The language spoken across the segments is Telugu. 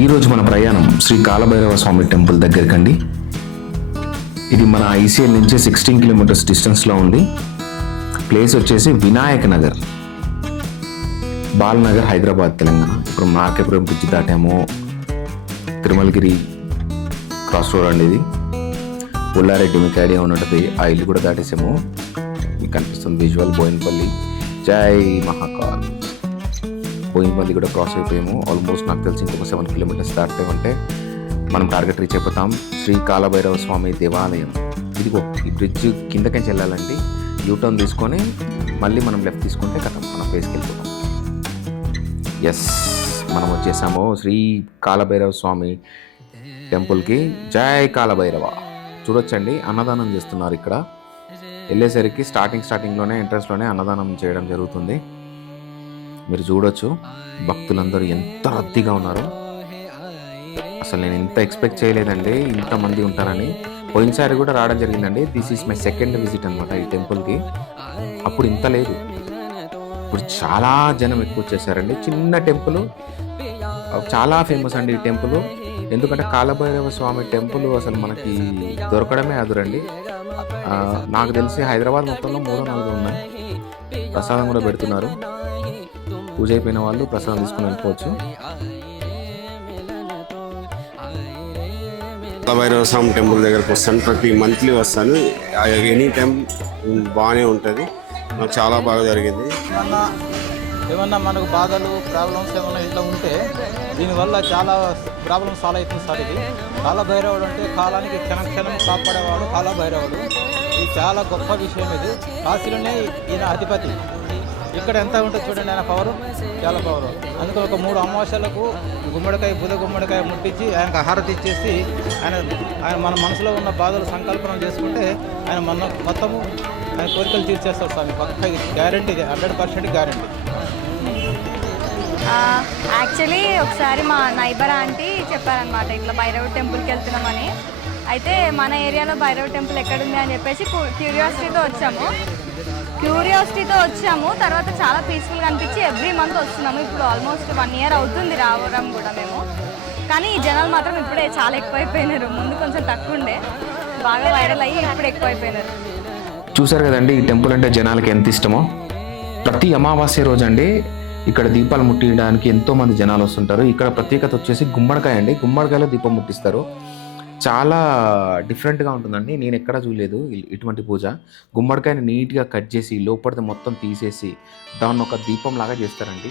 ఈరోజు మన ప్రయాణం శ్రీ కాలభైరవ స్వామి టెంపుల్ దగ్గరకండి. ఇది మన ఐసీఎల్ నుంచి 16 కిలోమీటర్స్ డిస్టెన్స్లో ఉంది. ప్లేస్ వచ్చేసి వినాయక్ నగర్, బాలనగర్, హైదరాబాద్, తెలంగాణ. ఇప్పుడు మార్కేపురం బ్రిడ్జ్ దాటాము, తిరుమలగిరి క్రాస్ రోడ్ అండి ఇది. పుల్లారెడ్డి మీకు ఐడియా ఉన్నట్టు ఆ ఇల్లు కూడా దాటేసాము. మీకు కనిపిస్తుంది విజువల్ బోయినపల్లి. జై మహాకాల్. బోయినపల్లి కూడా క్రాస్ అయిపోయాము. ఆల్మోస్ట్ నాకు తెలిసి ఇంకొక 7 కిలోమీటర్స్ దాటామంటే మనం టార్గెట్ రీచ్ అయిపోతాం. శ్రీ కాలభైరవ స్వామి దేవాలయం ఇదిగో. ఈ బ్రిడ్జ్ కిందకి వెళ్ళాలండి. యూటర్న్ తీసుకొని మళ్ళీ మనం లెఫ్ట్ తీసుకుంటే కథం మన ప్లేస్కి వెళ్ళిపోతాం. ఎస్, మనం వచ్చేసాము శ్రీ కాలభైరవ స్వామి టెంపుల్కి. జై కాలభైరవ. చూడొచ్చండి, అన్నదానం చేస్తున్నారు ఇక్కడ. వెళ్ళేసరికి స్టార్టింగ్లోనే ఎంట్రన్స్లోనే అన్నదానం చేయడం జరుగుతుంది. మీరు చూడొచ్చు భక్తులందరూ ఎంత రద్దీగా ఉన్నారో. అసలు నేను ఇంత ఎక్స్పెక్ట్ చేయలేదండి, ఇంతమంది ఉంటారని. పోయినసారి కూడా రావడం జరిగిందండి. This is my second visit అనమాట ఈ టెంపుల్కి. అప్పుడు ఇంత లేదు, ఇప్పుడు చాలా జనం ఎక్కువ వచ్చేసారండి. చిన్న టెంపుల్, చాలా ఫేమస్ అండి ఈ టెంపుల్. ఎందుకంటే కాలభైరవ స్వామి టెంపుల్ అసలు మనకి దొరకడమే అదురండి. నాకు తెలిసి హైదరాబాద్ మొత్తంలో 3-4 ఉన్నాయి. ప్రసాదం కూడా పెడుతున్నారు. పూజ అయిపోయిన వాళ్ళు ప్రసాదం తీసుకుని వెళ్ళిపోవచ్చు. కాలభైరవ స్వామి టెంపుల్ దగ్గరకు వస్తాను, ప్రతి మంత్లీ వస్తాను. ఎనీ టైం బాగానే ఉంటుంది. నాకు చాలా బాగా జరిగింది. ఏమన్నా మనకు బాధలు ప్రాబ్లమ్స్ ఏమన్నా ఇట్లా ఉంటే దీనివల్ల చాలా ప్రాబ్లమ్స్ సాల్వ్ అవుతుంది సార్. ఇది కాలభైరవుడు అంటే కాలానికి క్షణం కాపాడేవాడు కాలభైరవుడు. ఇది చాలా గొప్ప విషయం. ఇది కాశీలోనే ఈయన అధిపతి. ఇక్కడ ఎంత ఉంటుంది చూడండి, ఆయన పవరు చాలా పవరు. అందుకే ఒక 3 అమావాస్యలకు బుధ గుమ్మడికాయ ముట్టించి ఆయనకు హారతి ఇచ్చేసి ఆయన మన మనసులో ఉన్న బాధలు సంకల్పన చేసుకుంటే ఆయన మొత్తము ఆయన కోరికలు తీర్చేస్తారు స్వామి. పక్క గ్యారంటీ, ఇది 100% గ్యారంటీ. యాక్చువల్లీ ఒకసారి మా నైబర్ ఆంటీ చెప్పారనమాట, ఇట్లా భైరవ టెంపుల్కి వెళ్తున్నామని. అయితే మన ఏరియాలో భైరవ టెంపుల్ ఎక్కడుంది అని చెప్పేసి క్యూరియాసిటీతో వచ్చాము. తర్వాత చాలా పీస్ఫుల్గా అనిపించి ఎవ్రీ మంత్ వస్తున్నాము. ఇప్పుడు ఆల్మోస్ట్ 1 ఇయర్ అవుతుంది రావడం కూడా మేము. కానీ ఈ జనాలు మాత్రం ఇప్పుడే చాలా ఎక్కువైపోయినారు. ముందు కొంచెం తక్కువ ఉండే, బాగా వైరల్ అయ్యి ఇప్పుడు ఎక్కువైపోయినారు. చూసారు కదండి ఈ టెంపుల్ అంటే జనాలకి ఎంత ఇష్టమో. ప్రతి అమావాస్య రోజు అండి ఇక్కడ దీపాలు ముట్టియడానికి ఎంతోమంది జనాలు వస్తుంటారు. ఇక్కడ ప్రత్యేకత వచ్చేసి గుమ్మడికాయ అండి. గుమ్మడికాయలో దీపం ముట్టిస్తారు. చాలా డిఫరెంట్గా ఉంటుందండి. నేను ఎక్కడా చూడలేదు ఇటువంటి పూజ. గుమ్మడికాయని నీట్గా కట్ చేసి లోపలిది మొత్తం తీసేసి దాన్ని ఒక దీపం లాగా చేస్తారండి.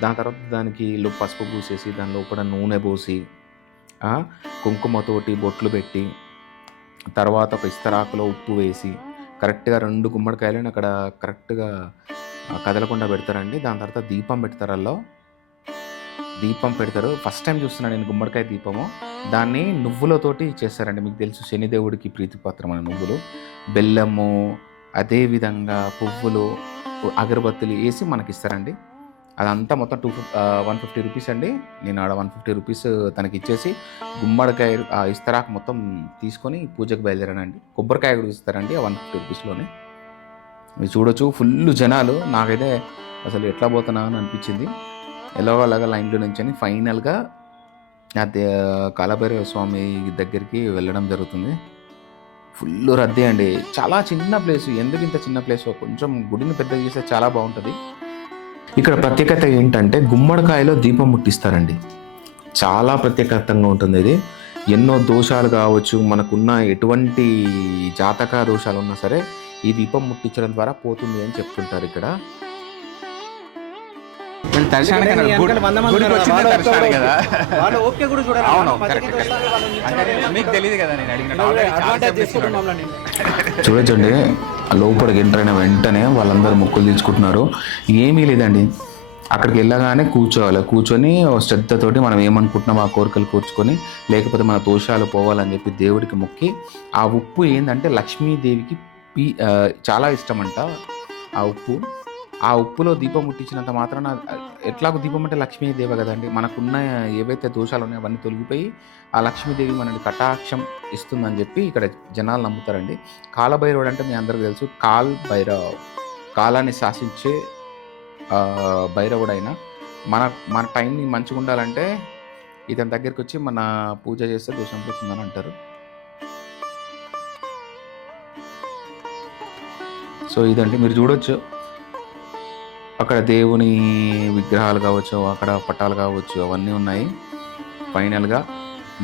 దాని తర్వాత దానికి పసుపు పూసేసి దాని లోపల నూనె పోసి కుంకుమతోటి బొట్లు పెట్టి తర్వాత ఒక ఇస్తరాకులో ఉప్పు వేసి కరెక్ట్గా 2 గుమ్మడికాయలను అక్కడ కరెక్ట్గా కదలకుండా పెడతారండి. దాని తర్వాత దీపం పెడతారు. అల్లో దీపం పెడతారు. ఫస్ట్ టైం చూస్తున్నాను నేను గుమ్మడికాయ దీపము. దాన్ని నువ్వులతోటి చేస్తారండి. మీకు తెలుసు శనిదేవుడికి ప్రీతిపాత్రమైన నువ్వులు, బెల్లము, అదేవిధంగా పువ్వులు, అగరబత్తులు వేసి మనకి ఇస్తారండి. అదంతా మొత్తం 150 రూపీస్ అండి. నేను ఆడ 150 రూపీస్ తనకి ఇచ్చేసి గుమ్మడికాయ ఆ ఇస్తరాకు మొత్తం తీసుకొని పూజకు బయలుదేరానండి. కొబ్బరికాయ కూడా ఇస్తారండి ఆ 150 రూపీస్లోనే. మీరు చూడొచ్చు ఫుల్ జనాలు. నాకైతే అసలు ఎట్లా పోతున్నా అని అనిపించింది. ఎలాగోలాగా లైన్లో నుంచని ఫైనల్గా కాలభైరవ స్వామి దగ్గరికి వెళ్ళడం జరుగుతుంది. ఫుల్ రద్దీ అండి. చాలా చిన్న ప్లేసు. ఎందుకు ఇంత చిన్న ప్లేస్? కొంచెం గుడిని పెద్దగా చేస్తే చాలా బాగుంటుంది. ఇక్కడ ప్రత్యేకత ఏంటంటే గుమ్మడికాయలో దీపం ముట్టిస్తారండి. చాలా ప్రత్యేకతంగా ఉంటుంది ఇది. ఎన్నో దోషాలు కావచ్చు, మనకున్న ఎటువంటి జాతక దోషాలు ఉన్నా సరే ఈ దీపం ముట్టించడం ద్వారా పోతుంది అని చెప్తుంటారు ఇక్కడ. చూడొచ్చండి, లోపలికి ఎంటర్ అయిన వెంటనే వాళ్ళందరూ మొక్కులు తీసుకుంటున్నారు. ఏమీ లేదండి, అక్కడికి వెళ్ళగానే కూర్చొని శ్రద్ధతోటి మనం ఏమనుకుంటున్నాం ఆ కోరికలు కూర్చుకొని, లేకపోతే మన దోషాలు పోవాలని చెప్పి దేవుడికి మొక్కి, ఆ ఉప్పు ఏంటంటే లక్ష్మీదేవికి చాలా ఇష్టం అంట ఆ ఉప్పు. ఆ ఉప్పులో దీపం ముట్టించినంత మాత్రాన, ఎట్లాగో దీపం అంటే లక్ష్మీదేవి కదండి, మనకున్న ఏవైతే దోషాలు ఉన్నాయో అవన్నీ తొలగిపోయి ఆ లక్ష్మీదేవి మనకి కటాక్షం ఇస్తుందని చెప్పి ఇక్కడ జనాలు నమ్ముతారండి. కాలభైరవుడు అంటే మీ అందరికీ తెలుసు, కాలాన్ని శాసించే భైరవుడైన మన టైంని మంచిగా ఉండాలంటే ఇతని దగ్గరికి వచ్చి మన పూజ చేస్తే దోషం పోతుందని అంటారు. సో ఇదండి, మీరు చూడొచ్చు అక్కడ దేవుని విగ్రహాలు కావచ్చు, అక్కడ పట్టాలు కావచ్చు, అవన్నీ ఉన్నాయి. ఫైనల్గా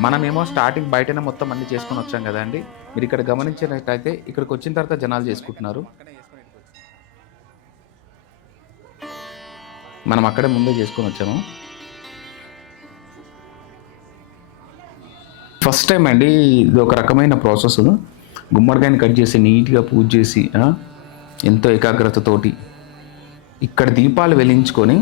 మనమేమో స్టార్టింగ్ బయటనే మొత్తం అన్ని చేసుకొని వచ్చాం కదండి. మీరు ఇక్కడ గమనించినట్టయితే ఇక్కడికి వచ్చిన తర్వాత జనాలు చేసుకుంటున్నారు. మనం అక్కడే ముందే చేసుకొని వచ్చాము. ఫస్ట్ టైం అండి ఇది ఒక రకమైన ప్రాసెస్. గుమ్మడికాయని కట్ చేసి నీట్గా పూజ చేసి ఎంతో ఏకాగ్రతతోటి ఇక్కడ దీపాలు వెలిగించుకొని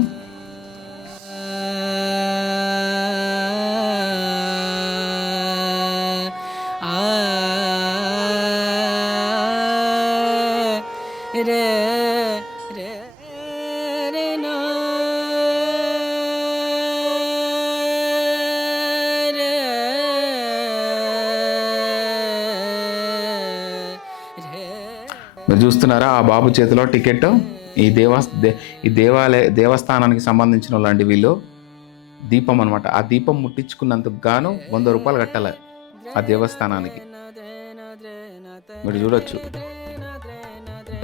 మీరు చూస్తున్నారా ఆ బాబు చేతిలో టికెట్. ఈ దేవస్థానానికి సంబంధించిన లాంటి వీళ్ళు దీపం అనమాట. ఆ దీపం ముట్టించుకున్నందుకు గాను 100 రూపాయలు కట్టాలి ఆ దేవస్థానానికి. మీరు చూడొచ్చు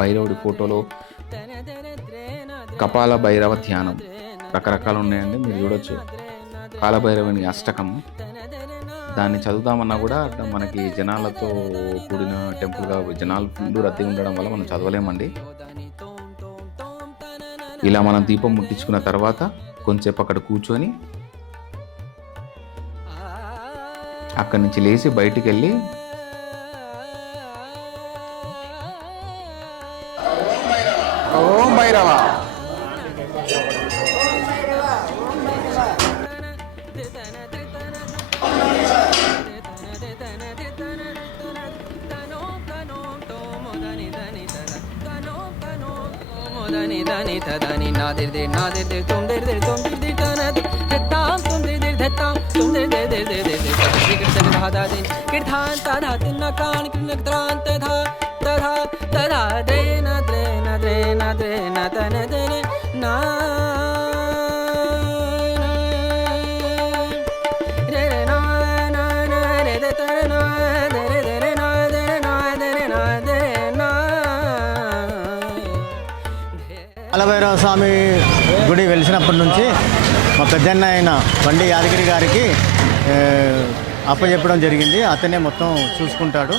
భైరవుడి ఫోటోలో కపాల భైరవ ధ్యానం రకరకాలు ఉన్నాయండి. మీరు చూడొచ్చు కాలభైరవుని అష్టకం. దాన్ని చదువుదామన్నా కూడా మనకి జనాలతో కూడిన టెంపుల్గా జనాలు ఫుల్ రద్దీ ఉండడం వల్ల మనం చదవలేమండి. ఇలా మనం దీపం ముట్టించుకున్న తర్వాత కొంచెంసేపు అక్కడ కూర్చొని అక్కడి నుంచి లేచి బయటికి వెళ్ళి ఓం భైరవ దని తదని నాదిర్ నాదిర్ తుందిర్ తుందిర్ తనది తాం తుందిర్ ధతాం తుందిర్ దే దే దే దే దిగర్ దే ధాదా దే కిర్ధాన్ తదా తిన్న కాన్ కిర్నక్ త్రాన్ తదా తదా తదా దే నా దే నా దే నా దే నా తన దే నా రే నా నా నా రే దే తన నా దే రే రే నా దే నా దే నా దే నా. కాలభైరవ స్వామి గుడి వెలిసినప్పటి నుంచి మా పెద్దన్న అయిన బండి యాదగిరి గారికి అప్పచెప్పడం జరిగింది. అతనే మొత్తం చూసుకుంటాడు,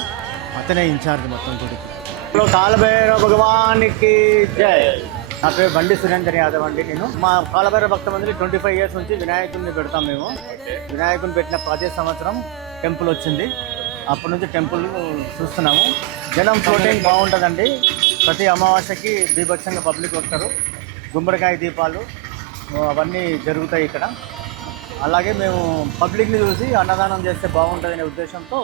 అతనే ఇన్ఛార్జ్ మొత్తం గుడికి. కాలభైరవ భగవానికి జై. నా పేరు బండి సురేందర్ యాదవ్ అండి. నేను మా కాలభైరవ భక్త మందిని 25 ఇయర్స్ నుంచి వినాయకుడిని పెడతాం మేము. వినాయకుడిని పెట్టిన 10 సంవత్సరం టెంపుల్ వచ్చింది. అప్పటి నుంచి టెంపుల్ చూస్తున్నాము. జనం ఫ్లోటింగ్ బాగుంటుందండి. ప్రతి అమావాస్యకి దీపక్షంగా పబ్లిక్ వస్తారు. గుమ్మడికాయ దీపాలు అవన్నీ జరుగుతాయి ఇక్కడ. అలాగే మేము పబ్లిక్ని చూసి అన్నదానం చేస్తే బాగుంటుందనే ఉద్దేశంతో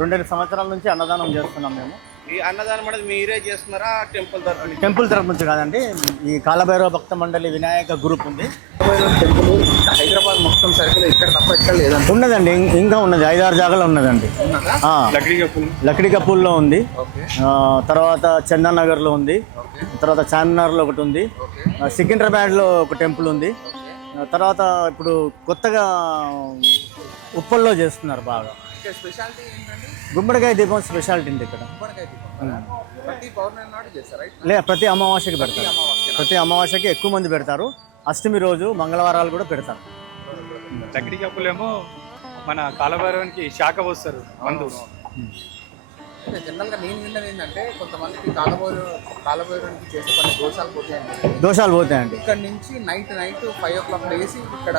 2 సంవత్సరాల నుంచి అన్నదానం చేస్తున్నాం మేము. ఈ అన్నదానం అనేది మీరే చేస్తున్నారా టెంపుల్ తరఫు నుంచి కాదండి. ఈ కాలభైరవ భక్త మండలి వినాయక గ్రూప్ ఉంది. టెంపుల్ హైదరాబాద్ మొత్తం సర్కిల్ ఇక్కడ తప్ప ఎక్కడ లేదండి. ఉన్నదండి, ఇంకా ఉన్నది 5-6 జాగాలో ఉన్నదండి. లక్డికపూల్లో ఉంది, తర్వాత చందన్ నగర్లో ఉంది, తర్వాత చార్మినార్లో ఒకటి ఉంది, సికింద్రాబాద్లో ఒక టెంపుల్ ఉంది, తర్వాత ఇప్పుడు కొత్తగా ఉప్పల్లో చేస్తున్నారు బాగా. గుమ్మడికాయ దీపం స్పెషాలిటీ ఉంది ఇక్కడ. లేదా ప్రతి అమావాస్యకి పెడతారు. ప్రతి అమావాస్యకి ఎక్కువ మంది పెడతారు. అష్టమి రోజు మంగళవారాలు కూడా పెడతారు. లక్డీ కప్పులేమో మన కాలభైరవానికి శాఖ పోస్తారు మందు. జనరల్గా నేను విన్నది ఏంటంటే కొంతమందికి కాలభైరవానికి చేసే కొన్ని దోషాలు పోతాయండి. ఇక్కడ నుంచి నైట్ 5 o'clock లేసి ఇక్కడ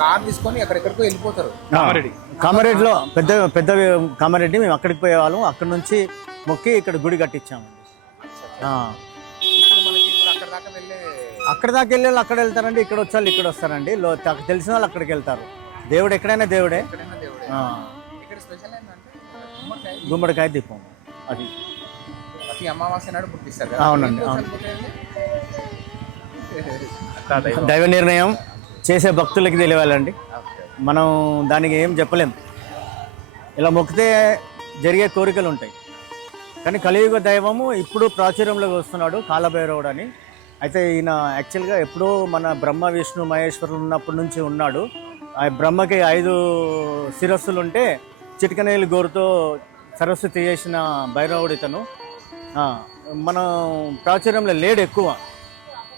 కార్ తీసుకొని ఎక్కడెక్కడికో వెళ్ళిపోతారు. కామారెడ్డిలో పెద్ద కామారెడ్డి మేము అక్కడికి పోయేవాళ్ళం. అక్కడి నుంచి మొక్కి ఇక్కడ గుడి కట్టించామండి. అక్కడ దాకా వెళ్ళే వాళ్ళు అక్కడ వెళ్తారండి, ఇక్కడ వచ్చే వాళ్ళు ఇక్కడ వస్తారండి. తెలిసిన వాళ్ళు అక్కడికి వెళ్తారు. దేవుడు ఎక్కడైనా దేవుడే. గుమ్మడికాయ దీపం అది అమావాస్య నాడు పుట్టిస్తారు. అవునండి, అవును. దైవ నిర్ణయం చేసే భక్తులకి తెలియాలండి. మనం దానికి ఏం చెప్పలేం. ఇలా మొక్కితే జరిగే కోరికలు ఉంటాయి. కానీ కలియుగ దైవము ఇప్పుడు ప్రాచుర్యంలోకి వస్తున్నాడు కాలభైరవుడు అని. అయితే ఈయన యాక్చువల్గా ఎప్పుడో మన బ్రహ్మ విష్ణు మహేశ్వరులు ఉన్నప్పటి నుంచి ఉన్నాడు. ఆ బ్రహ్మకి 5 శిరస్సులు ఉంటే చిటికనేలు గోరుతో సరస్వతి చేసిన భైరవుడు ఇతను. మనం ప్రాచుర్యంలో లేడు ఎక్కువ.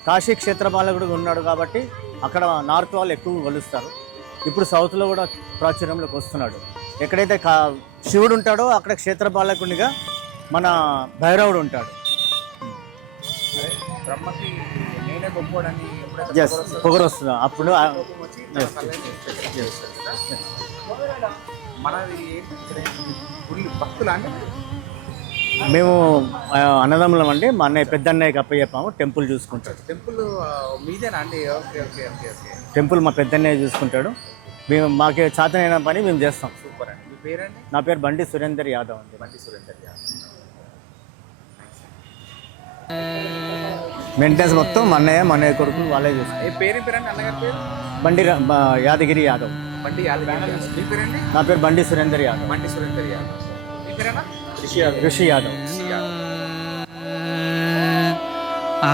కాశీ క్షేత్రపాలకుడు ఉన్నాడు కాబట్టి అక్కడ నార్త్ వాళ్ళు ఎక్కువ కొలుస్తారు. ఇప్పుడు సౌత్లో కూడా ప్రాచుర్యంలోకి వస్తున్నాడు. ఎక్కడైతే శివుడు ఉంటాడో అక్కడ క్షేత్రపాలకునిగా మన భైరవుడు ఉంటాడు. బ్రహ్మకి నేనే గొప్పోడని ఎస్, పొగరు వస్తుంది అప్పుడు. మనది గుడి భక్తులా అండి? మేము అన్నదమ్ములం అండి. మా అన్నయ్య పెద్ద అన్నయ్యకి అప్పచెప్పాము, టెంపుల్ చూసుకుంటాడు. టెంపుల్ మీదేనా అండి? Okay okay okay okay. Temple మా పెద్ద అన్నయ్య చూసుకుంటాడు. మేము మాకే చేతనైన పని మేము చేస్తాం. సూపర్ అండి. మీ పేరండి? నా పేరు బండి సురేందర్ యాదవ్ అండి. బండి సురేందర్ యాదవ్. మెయింటెనెన్స్ మొత్తం మా అన్నయ్య కొడుకులు వాళ్ళే చూస్తారు. ఏ పేరేం పేరండి అన్నగారి పేరు? బండి యాదగిరి యాదవ్. బండి యాదవ్. మీ పేరండి? నా పేరు బండి సురేందర్ యాదవ్. బండి సురేందర్ యాదవ్. మీ పేరేనా? ఋషి యాదవ్. ఆ